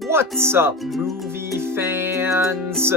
What's up, movie fans?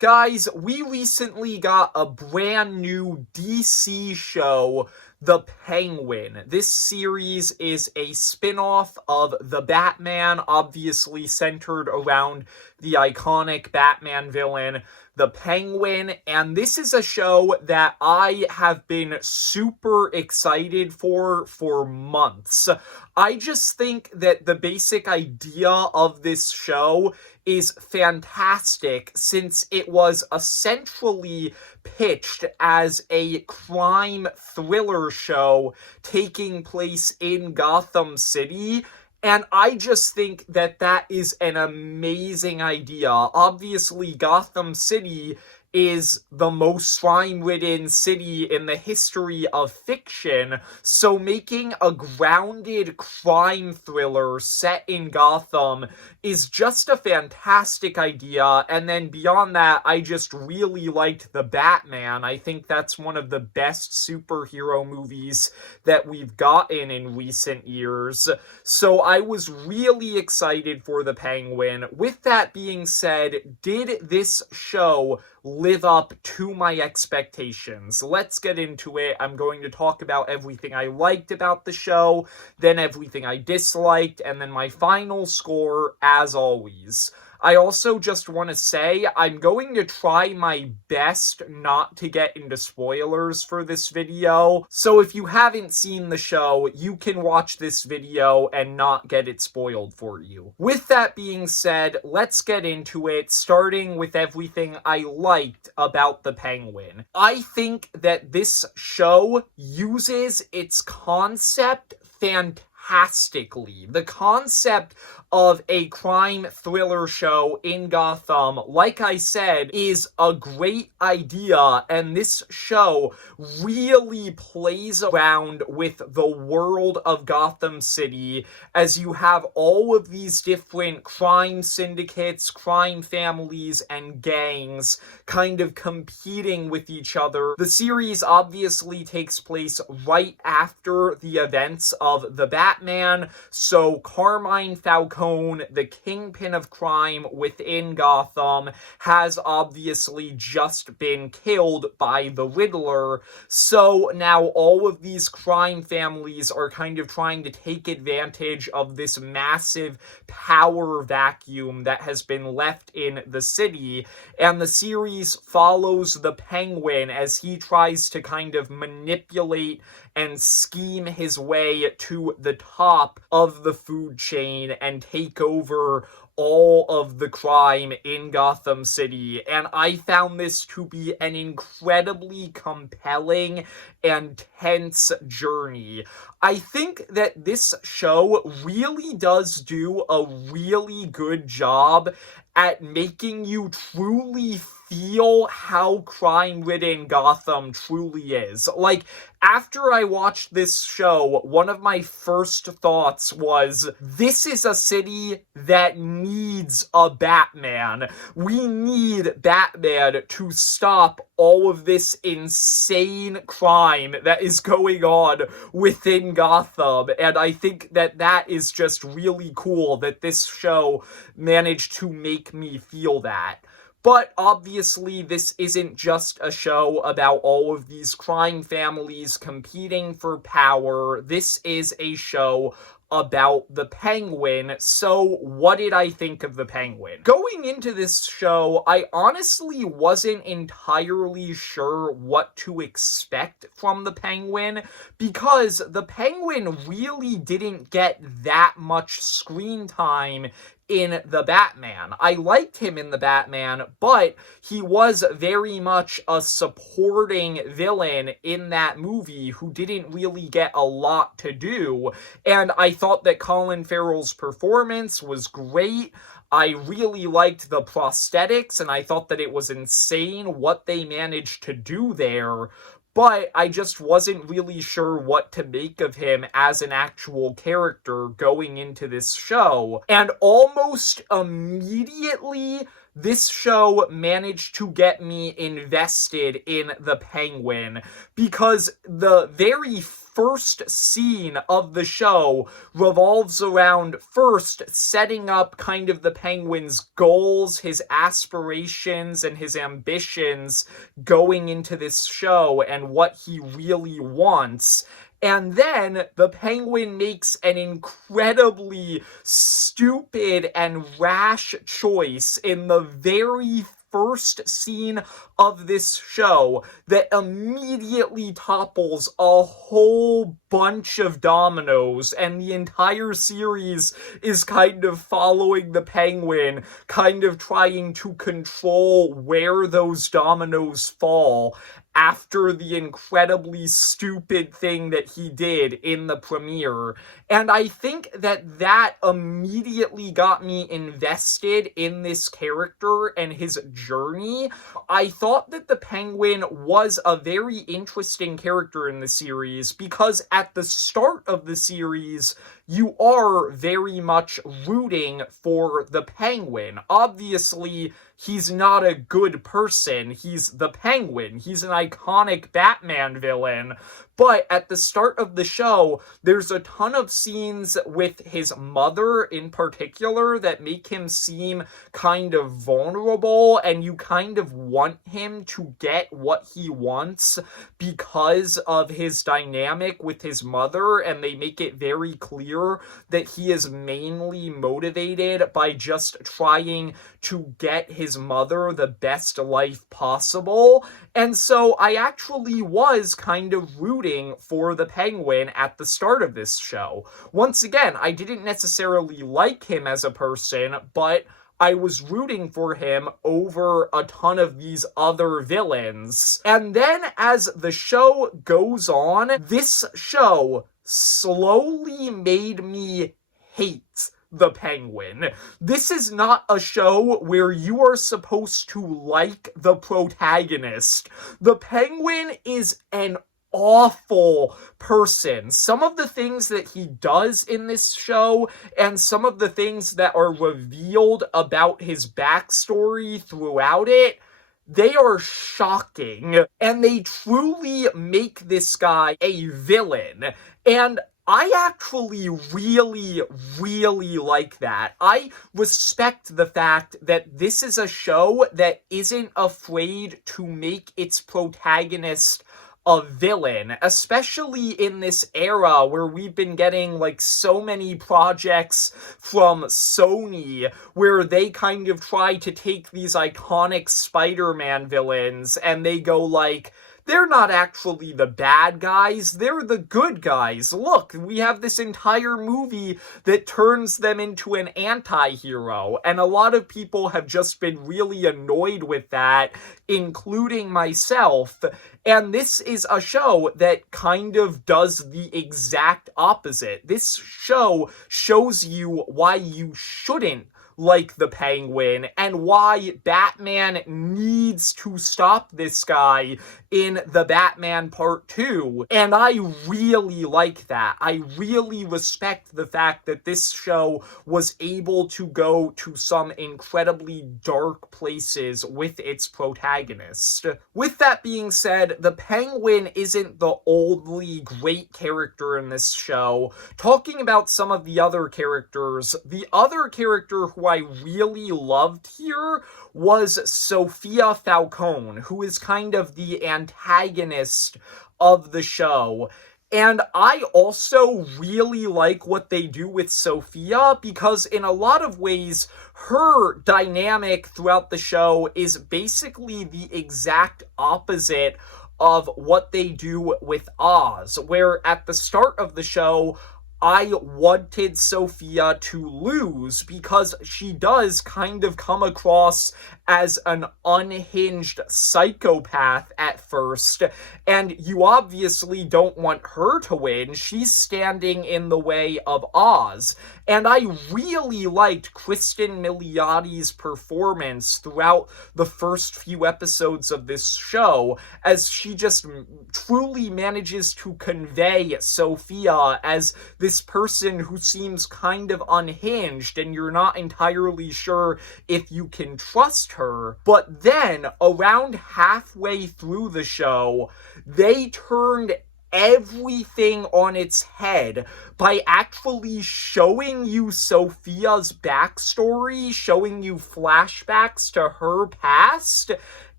Guys, we recently got a brand new DC show, The Penguin. This series is a spin-off of The Batman, obviously centered around the iconic Batman villain, The Penguin, and this is a show that I have been super excited for months. I just think that the basic idea of this show is fantastic since it was essentially pitched as a crime thriller show taking place in Gotham City. And I just think that that is an amazing idea. Obviously, Gotham City is the most crime-ridden city in the history of fiction, so making a grounded crime thriller set in Gotham is just a fantastic idea. And then beyond that, I just really liked The Batman. I think that's one of the best superhero movies that we've gotten in recent years. So I was really excited for The Penguin. With that being said, did this show live up to my expectations? Let's get into it. I'm going to talk about everything I liked about the show, then everything I disliked, and then my final score, as always. I also just want to say I'm going to try my best not to get into spoilers for this video. So if you haven't seen the show, you can watch this video and not get it spoiled for you. With that being said, let's get into it, starting with everything I liked about The Penguin. I think that this show uses its concept fantastically. The concept of a crime thriller show in Gotham, like I said, is a great idea, and this show really plays around with the world of Gotham City as you have all of these different crime syndicates, crime families, and gangs kind of competing with each other. The series obviously takes place right after the events of The Batman, so Carmine Falcone, the kingpin of crime within Gotham, has obviously just been killed by the Riddler. So now all of these crime families are kind of trying to take advantage of this massive power vacuum that has been left in the city. And the series follows the Penguin as he tries to kind of manipulate and scheme his way to the top of the food chain and take over all of the crime in Gotham City. And I found this to be an incredibly compelling and tense journey. I think that this show really does do a really good job at making you truly feel how crime-ridden Gotham truly is. Like, after I watched this show, one of my first thoughts was, this is a city that needs a Batman. We need Batman to stop all of this insane crime that is going on within Gotham. And I think that that is just really cool that this show managed to make me feel that. But obviously, this isn't just a show about all of these crime families competing for power. This is a show about the Penguin. So what did I think of the Penguin? Going into this show, I honestly wasn't entirely sure what to expect from the Penguin because the Penguin really didn't get that much screen time in The Batman. I liked him in The Batman, but he was very much a supporting villain in that movie who didn't really get a lot to do. And I thought that Colin Farrell's performance was great. I really liked the prosthetics, and I thought that it was insane what they managed to do there. But I just wasn't really sure what to make of him as an actual character going into this show. And almost immediately, this show managed to get me invested in the Penguin, because the very first scene of the show revolves around first setting up kind of the Penguin's goals, his aspirations, and his ambitions going into this show and what he really wants. And then the Penguin makes an incredibly stupid and rash choice in the very first scene of this show that immediately topples a whole bunch of dominoes, and the entire series is kind of following the Penguin, kind of trying to control where those dominoes fall after the incredibly stupid thing that he did in the premiere. And I think that immediately got me invested in this character and his journey. I thought that the Penguin was a very interesting character in the series because at the start of the series, you are very much rooting for the Penguin. Obviously, he's not a good person. He's the Penguin. He's an iconic Batman villain. But at the start of the show, there's a ton of scenes with his mother in particular that make him seem kind of vulnerable, and you kind of want him to get what he wants because of his dynamic with his mother, and they make it very clear that he is mainly motivated by just trying to get his mother the best life possible. And so I actually was kind of rooting for the Penguin at the start of this show. Once again, I didn't necessarily like him as a person, but I was rooting for him over a ton of these other villains. And then as the show goes on, this show slowly made me hate the Penguin. This is not a show where you are supposed to like the protagonist. The Penguin is an awful person. Some of the things that he does in this show and some of the things that are revealed about his backstory throughout it, they are shocking, and they truly make this guy a villain. And I actually really, really like that. I respect the fact that this is a show that isn't afraid to make its protagonist a villain, especially in this era where we've been getting like so many projects from Sony where they kind of try to take these iconic Spider-Man villains and they go like, they're not actually the bad guys, they're the good guys. Look, we have this entire movie that turns them into an anti-hero, and a lot of people have just been really annoyed with that, including myself. And this is a show that kind of does the exact opposite. This show shows you why you shouldn't like the Penguin and why Batman needs to stop this guy in the Batman Part 2. And I really like that. I really respect the fact that this show was able to go to some incredibly dark places with its protagonist. With that being said, the Penguin isn't the only great character in this show. Talking about some of the other characters, the other character who I really loved here was Sophia Falcone, who is kind of the antagonist of the show. And I also really like what they do with Sophia because in a lot of ways, her dynamic throughout the show is basically the exact opposite of what they do with Oz, where at the start of the show, I wanted Sophia to lose because she does kind of come across as an unhinged psychopath at first, and you obviously don't want her to win. She's standing in the way of Oz, and I really liked Kristen Miliotti's performance throughout the first few episodes of this show, as she just truly manages to convey Sophia as this this person who seems kind of unhinged and you're not entirely sure if you can trust her. But then, around halfway through the show, they turned everything on its head by actually showing you Sophia's backstory, showing you flashbacks to her past,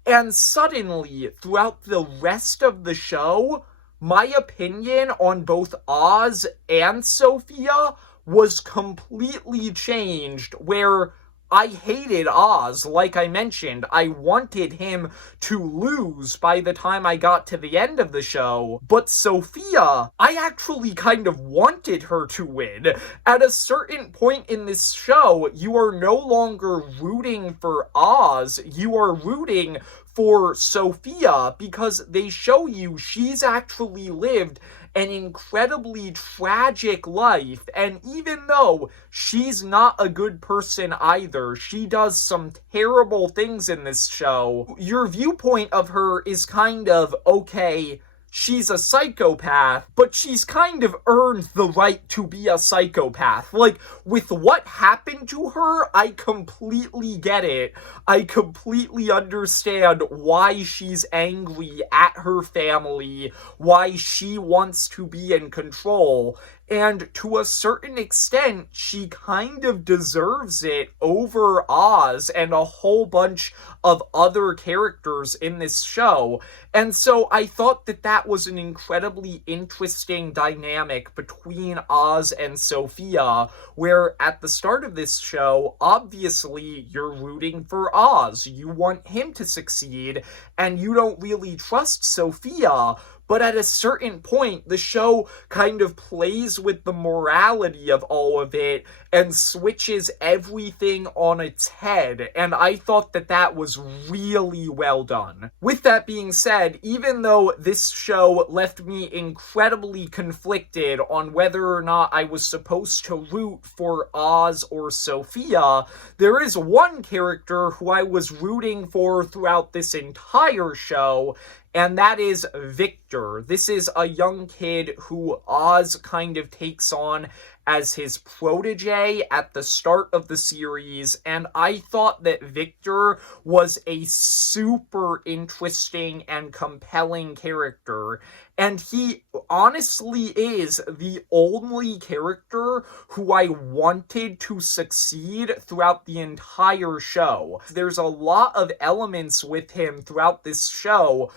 and suddenly, throughout the rest of the show, my opinion on both Oz and Sophia was completely changed, where I hated Oz, like I mentioned. I wanted him to lose by the time I got to the end of the show. But Sophia, I actually kind of wanted her to win. At a certain point in this show, you are no longer rooting for Oz, you are rooting for Sophia, because they show you she's actually lived an incredibly tragic life, and even though she's not a good person either, she does some terrible things in this show, your viewpoint of her is kind of, okay, she's a psychopath, but she's kind of earned the right to be a psychopath. Like, with what happened to her, I completely get it. I completely understand why she's angry at her family, why she wants to be in control. And to a certain extent, she kind of deserves it over Oz and a whole bunch of other characters in this show. And so I thought that that was an incredibly interesting dynamic between Oz and Sophia, where at the start of this show, obviously you're rooting for Oz. You want him to succeed, and you don't really trust Sophia. But at a certain point, the show kind of plays with the morality of all of it and switches everything on its head, and I thought that that was really well done. With that being said, even though this show left me incredibly conflicted on whether or not I was supposed to root for Oz or Sophia, there is one character who I was rooting for throughout this entire show, and that is Victor. This is a young kid who Oz kind of takes on as his protege at the start of the series, and I thought that Victor was a super interesting and compelling character, and he honestly is the only character who I wanted to succeed throughout the entire show. There's a lot of elements with him throughout this show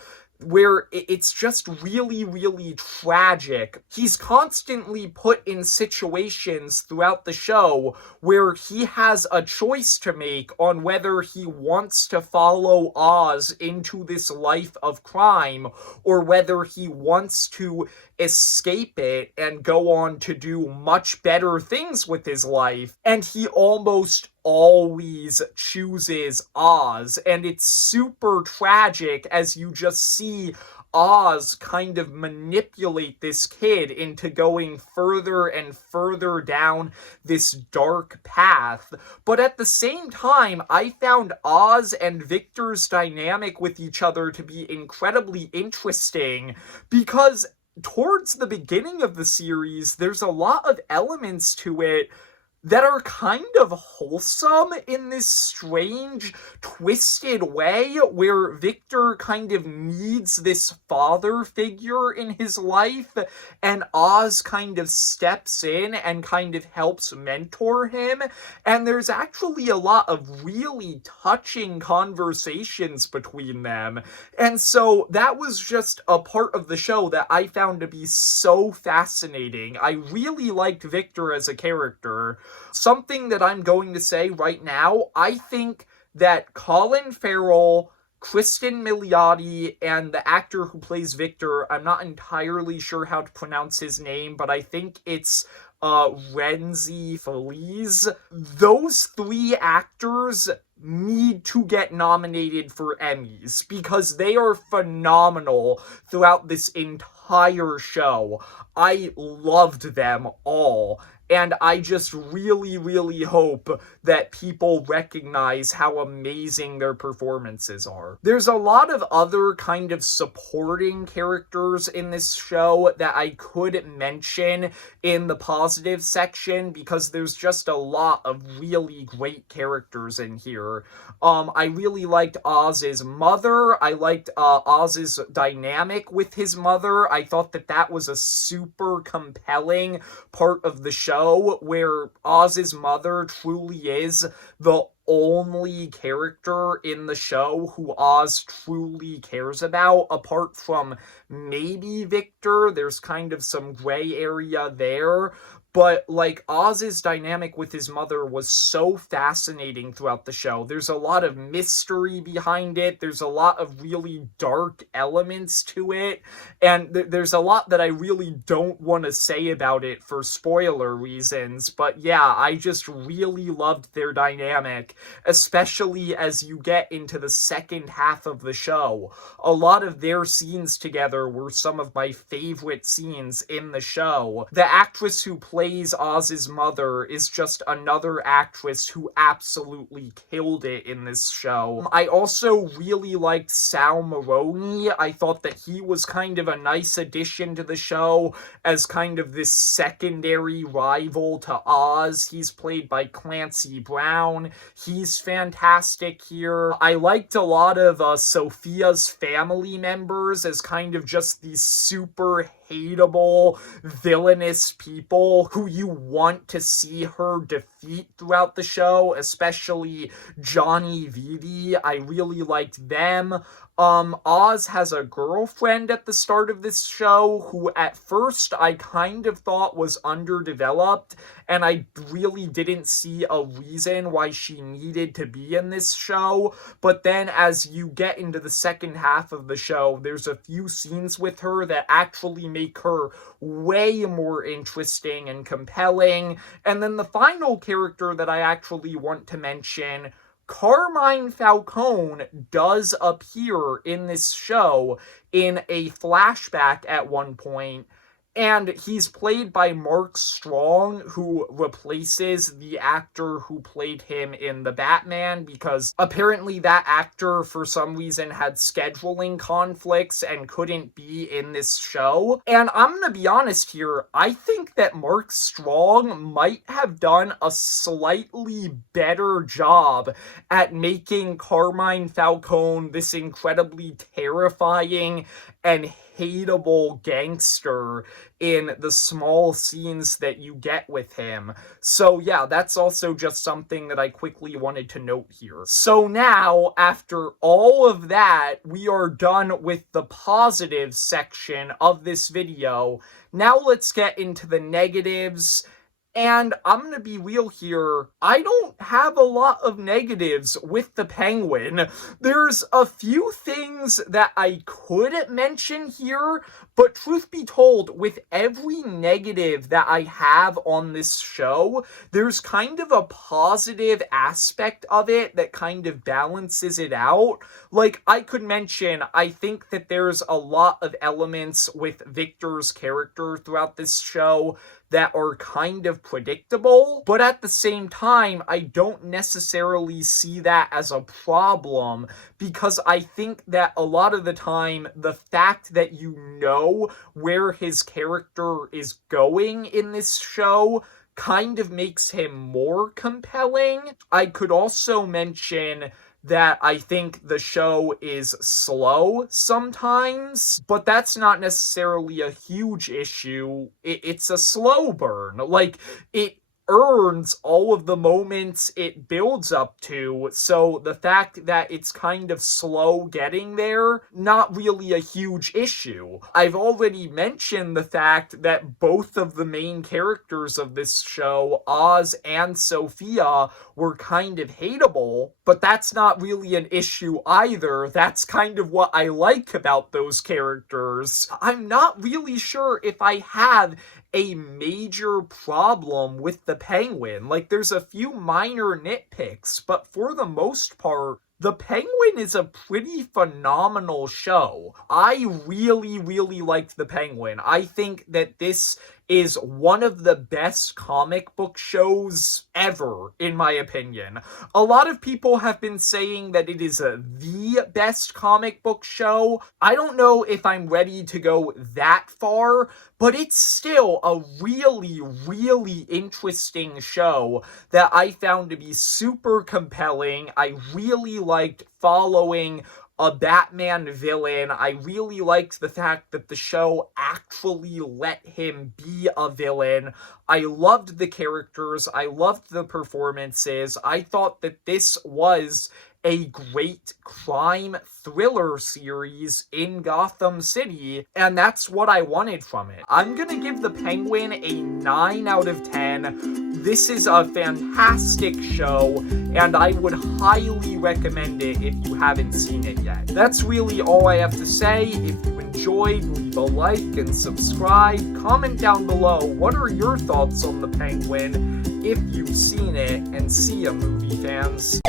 where it's just really, really tragic. He's constantly put in situations throughout the show where he has a choice to make on whether he wants to follow Oz into this life of crime or whether he wants to escape it and go on to do much better things with his life. And he almost always chooses Oz, and it's super tragic as you just see Oz kind of manipulate this kid into going further and further down this dark path. But at the same time, I found Oz and Victor's dynamic with each other to be incredibly interesting, because towards the beginning of the series, there's a lot of elements to it that are kind of wholesome in this strange, twisted way where Victor kind of needs this father figure in his life, and Oz kind of steps in and kind of helps mentor him, and there's actually a lot of really touching conversations between them, and so that was just a part of the show that I found to be so fascinating. I really liked Victor as a character. Something that I'm going to say right now, I think that Colin Farrell, Kristen Milioti, and the actor who plays Victor, I'm not entirely sure how to pronounce his name, but I think it's Renzi Feliz. Those three actors need to get nominated for Emmys because they are phenomenal throughout this entire show. I loved them all. and I just really, really hope that people recognize how amazing their performances are. There's a lot of other kind of supporting characters in this show that I could mention in the positive section because there's just a lot of really great characters in here. I really liked Oz's mother. I liked Oz's dynamic with his mother. I thought that that was a super compelling part of the show where Oz's mother truly is the only character in the show who Oz truly cares about, apart from maybe Victor. There's kind of some gray area there. But, like, Oz's dynamic with his mother was so fascinating throughout the show. There's a lot of mystery behind it. There's a lot of really dark elements to it. And there's a lot that I really don't want to say about it for spoiler reasons. But yeah, I just really loved their dynamic, especially as you get into the second half of the show. A lot of their scenes together were some of my favorite scenes in the show. The actress who plays Oz's mother is just another actress who absolutely killed it in this show. I also really liked Sal Maroni. I thought that he was kind of a nice addition to the show as kind of this secondary rival to Oz. He's played by Clancy Brown. He's fantastic here. I liked a lot of Sophia's family members as kind of just these super hateable, villainous people who you want to see her defeat throughout the show, especially Johnny Vivi. I really liked them. Oz has a girlfriend at the start of this show who at first I kind of thought was underdeveloped, and I really didn't see a reason why she needed to be in this show. But then as you get into the second half of the show, there's a few scenes with her that actually make her way more interesting and compelling. And then the final character that I actually want to mention, Carmine Falcone, does appear in this show in a flashback at one point, and he's played by Mark Strong, who replaces the actor who played him in The Batman, because apparently that actor, for some reason, had scheduling conflicts and couldn't be in this show. And I'm gonna be honest here, I think that Mark Strong might have done a slightly better job at making Carmine Falcone this incredibly terrifying and hateable gangster in the small scenes that you get with him. So yeah, that's also just something that I quickly wanted to note here. So now, after all of that, we are done with the positive section of this video. Now let's get into the negatives. And I'm gonna be real here, I don't have a lot of negatives with the Penguin. There's a few things that I could mention here, but truth be told, with every negative that I have on this show, there's kind of a positive aspect of it that kind of balances it out. Like, I could mention, I think that there's a lot of elements with Victor's character throughout this show that are kind of predictable, but at the same time, I don't necessarily see that as a problem, because I think that a lot of the time, the fact that you know where his character is going in this show kind of makes him more compelling. I could also mention that I think the show is slow sometimes, but that's not necessarily a huge issue. It's a slow burn. Like, it earns all of the moments it builds up to, so the fact that it's kind of slow getting there, not really a huge issue. I've already mentioned the fact that both of the main characters of this show, Oz and Sophia, were kind of hateable, but that's not really an issue either. That's kind of what I like about those characters. I'm not really sure if I have a major problem with the Penguin. Like, there's a few minor nitpicks, but for the most part, The Penguin is a pretty phenomenal show. I really, really liked The Penguin. I think that this is one of the best comic book shows ever, in my opinion. A lot of people have been saying that it is the best comic book show. I don't know if I'm ready to go that far, but it's still a really, really interesting show that I found to be super compelling. I really liked following a Batman villain. I really liked the fact that the show actually let him be a villain. I loved the characters. I loved the performances. I thought that this was a great crime thriller series in Gotham City, and that's what I wanted from it. I'm gonna give The Penguin a 9 out of 10. This is a fantastic show, and I would highly recommend it if you haven't seen it yet. That's really all I have to say. If you enjoyed, leave a like and subscribe. Comment down below, what are your thoughts on The Penguin if you've seen it, and see ya, movie fans.